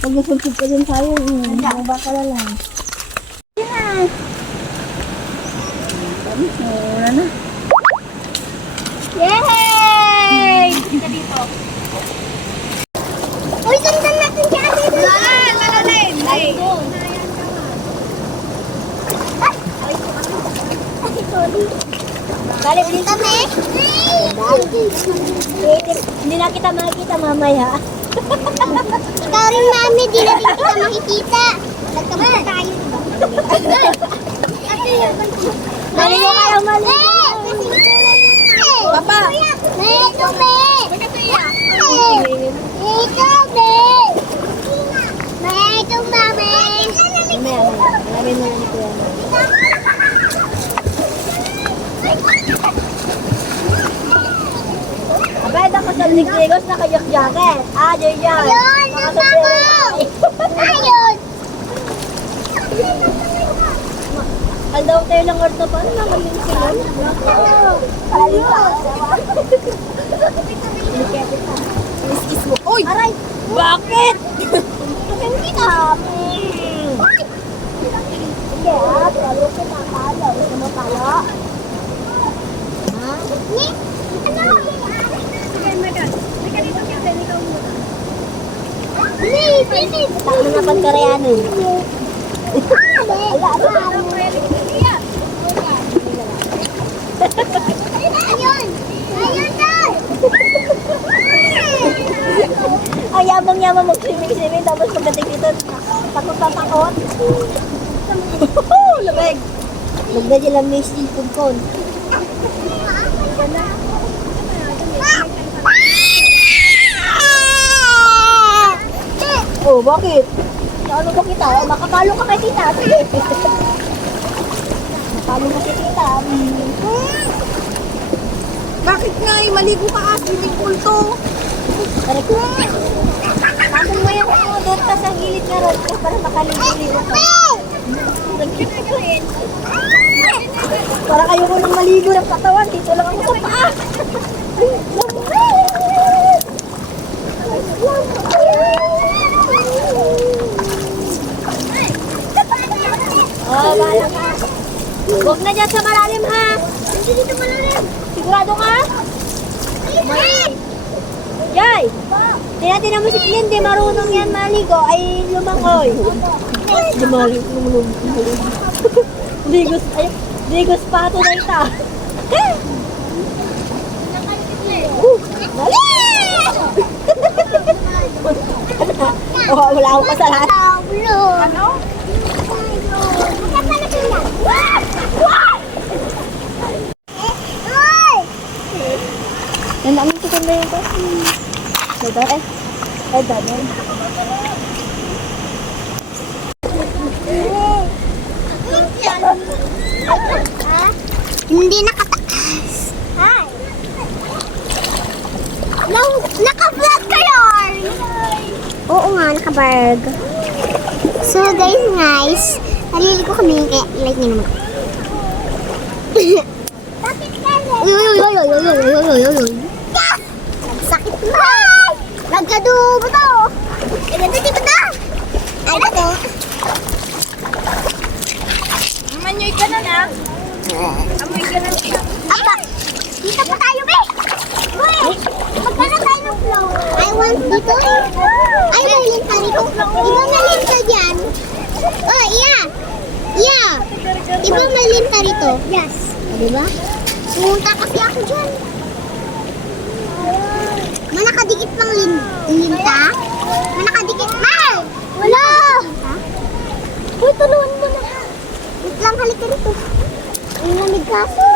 Pag nasulpog ka din tayo, ang baka na lang. Yan! Wala na. Yay! Kita dito. Uy, sundan natin si Ate. Malalim. Ay, sorry. Balik din kami. Hindi na kita makikita mamaya. Ikaw rin, Mami. Di na rin kita makikita. Nagkamata tayo. Maligo kayo, maligo. Papa. May tubig. May tubig. May tubig. Marami mo na ni Kuya. Abay, ako sa ligligos na kayak jacket. Ah, dyan yan. Ayun, mama. Ayun. Aldaw tayo lang orto pa. Ano naman yung sila? Iskis mo. Uy! Aray! Bakit? Hindi ka. Sige ah, pero pinakala. Gusto mo pala? Ha? Ni? Ano? Sige, Megan. Megan, dito ka. Dito mo. Ni, pili. Tama na pagkareano. Ala, ala. Ayun! Ayun daw! Ang yabang-yabang mag-swimming-swimming tapos pagdating dito, takot-takot. Lamig! Magdadya lang may seafood con. Oh, bakit? Ano ba kita? Makapalo ka kay tita. Makapalo ka kay tita. Bakit nga maligo ka swimming pool to? Tara ko. Tapos mo yung doon ka sa gilid na road ko para makaligo-ligo ka. Para kayo ko nang maligo ng katawan. Dito lang ako sa paa. Oh, bahala ka. Huwag na dyan sa malalim ha. Hindi dito malalim. Sigurado ka? Jay! Tinatina mo si Clint, di marunong yan maligo, ay lumangoy. Di maligo. Digos pato na ita. Dali! Oh, wala akong kasalanan. Ano? Yan ang tukon na yun ko. Dada eh. Eh, dada. Hindi nakatakas. Hi. No, naka-vlog kayo. Oo nga, naka-vlog. So guys, naliligo kami kaya like nyo naman. Bakit ka rin? Sakit na! Nagkadubo to! Nagkadubo to! Ay, ito. Manyoy ka na na. Amoy ka na siya. Apa! Dito pa tayo, be! Uy! Magkaroon tayo ng flow. I want dito. Ay, may linta dito. Iba may linta dyan. Oh, yeah! Yeah! Iba may linta rito. Yes. Diba? Pumunta kasi ako dyan. Manakadikit pang linta? Manakadikit. Mal! Wala! Uy, tulungan mo na. Wait lang, halika rito. Ang lamig kaso.